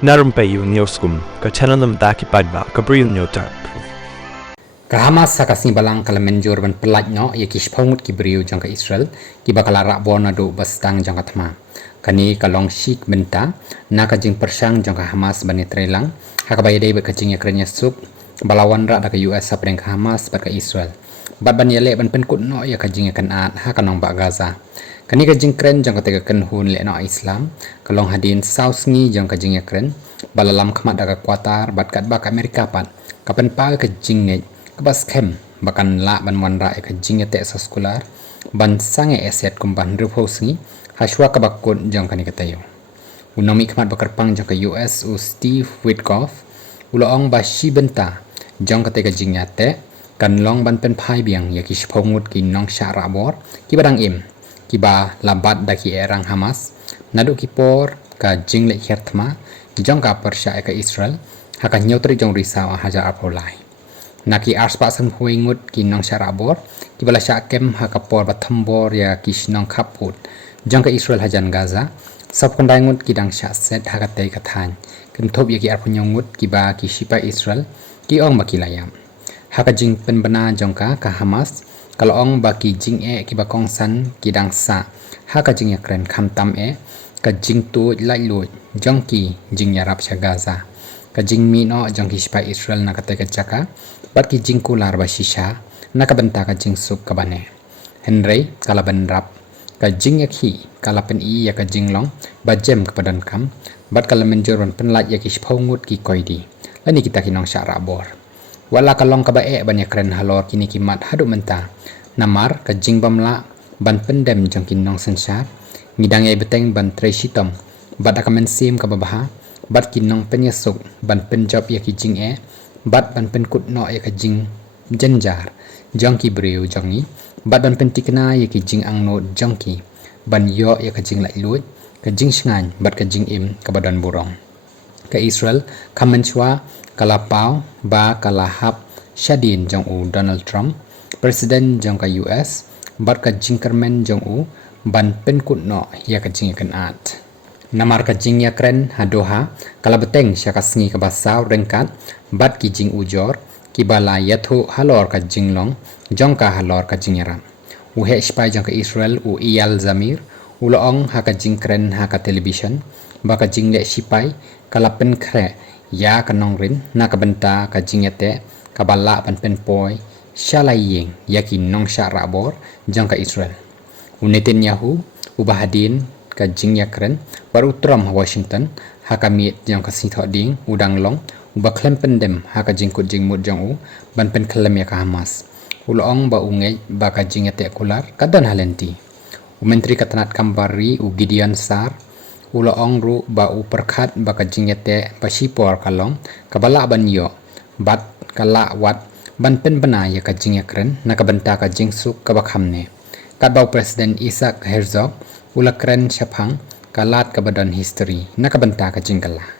Narum payu nioskum, ka chananam daki padba, ka bril nyotar. Kahamas sa kasing balang kalamanjur ban pelat no ya kishpongut ki beriu jangka Israel ki bakala rakbor na do bastang jangka tama. Kani kalong shik benta na kajing persang jangka Hamas ban Trelang hakabaya dai ba kajing ya krenya sup balawan ra da ka US sa preng Hamas ba ka Israel. Bat ban yale ban penkut no ya kajing ya kanat ha kanong ba Gaza. Kani kajing kren jangka tega kan hun le no Islam kalong hadin south ni jangka kajing ya kren balalam khamat da ka Qatar bat kat ba ka Amerika pat kapan pa kajing ne bas kem bakan la ban wanra e kajing te sa sekolah ban sange eset kumban rufosngi haswa kabakun jang kani katayo unomi khamat bakar pang jang ka US u Steve Witkoff uloong ba shi benta jang kate kajing te kan long ban pen phai biang ya ki shpongut ki nong sha rabor ki badang im ki ba lambat daki erang Hamas nadu ki por ka jing le khertma jang ka persha e ka Israel hakan nyotri jong risau haja apolai Naki arspa san huingut ki nong syarabor ki bala syakem hakapor batambor ya kishnong kaput jangka Israel hajan Gaza sab kondaingut ki dang syaset hakatai kathan kentop ya ki arpunyongut ki ba ki shipa Israel ki ong bakilayam hakajing penbena jangka ka Hamas kalau ong baki jing e ki bakong san ki dang sa hakajing ya kren khamtam e ka jing tu lai lu jangki jing yarap sya Gaza ka jing mi no jangki shipa Israel na katai kacaka bat ki jing kular ba shisha na ka benta ka jing sup ka bane Henry kala ban rap ka jing yak hi kala pen i ya ka jing long ba jem ka padan kam bat kala menjor ban pen lat ya ki shpongut ki koidi lani kita kinong syara bor wala ka long ka ba e ban ya kren halor kini kimat hadu menta namar ka jing bamla ban pendem jang kinong sensar ngidang e beteng ban treshitom bat ka men sim ka babaha bat kinong penyesuk ban penjob ya ki jing e bat ban pen kut no ya ka jing jenjar jangki breu jangi bat ban pen tikna ya ki jing ang no jangki ban yo ya ka jing lai lut ka jing shngan bat ka jing im ka badan burong ka Israel kamenchwa kala pau ba kala hap shadin jang u Donald Trump presiden jang ka US bat ka jing kermen jang u ban pen kut no ya ka jing kan at namar ka jing ya kren hadoha kala beteng syaka sngi ka basau rengkat bat ki jing ujor ki bala yathu halor ka jing long jong ka halor ka jing yaram u he spai jong ka Israel u iyal zamir u loong ha ka jing kren ha ka television ba ka jing le sipai kala pen khre ya ka nong rin na ka benta ka jing yate ka bala pan pen poi shalai yeng yaki nong sha rabor jong ka Israel u Netanyahu u bahadin ka jing yakren baru Trump Washington hakamit jang ka sitho ding udang long uba klem pendem haka jing kut jing mut jang u ban pen klem ya ka Hamas ulong ba unge ba ka jing ate kular kadan halenti u menteri katanat kambari u Gideon Sar ulong ru ba u perkhat ba ka jing ate pasipor kalong kabala ban yo bat kala wat ban pen bana ya ka jing yakren na ka benta ka jing suk ka bakhamne kadbau presiden Isaac Herzog ula kren syapang kalat kabadan history na kabenta ka jingkala